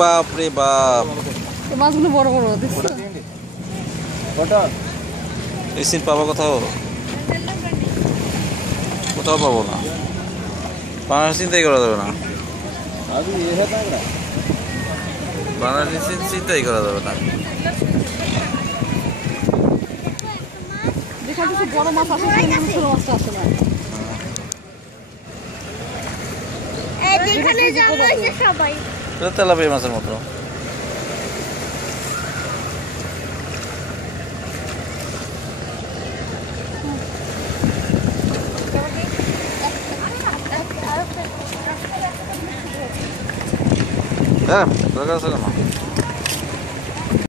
বাপ রে বাপ, মাছগুলো বড় বড় দেখছো? এই সিন পাবো কোথাও? কোথাও পাবো না, বাংলাদেশ চিন্তাই করা যাবে না, বাংলাদেশ চিন্তাই করা যাবে না। যেখানে বড় মাছ আসে ছোট মাছটা আসে না। তেলাপিয়া মাছের মতো। হ্যাঁ, দরকার আছে কেন?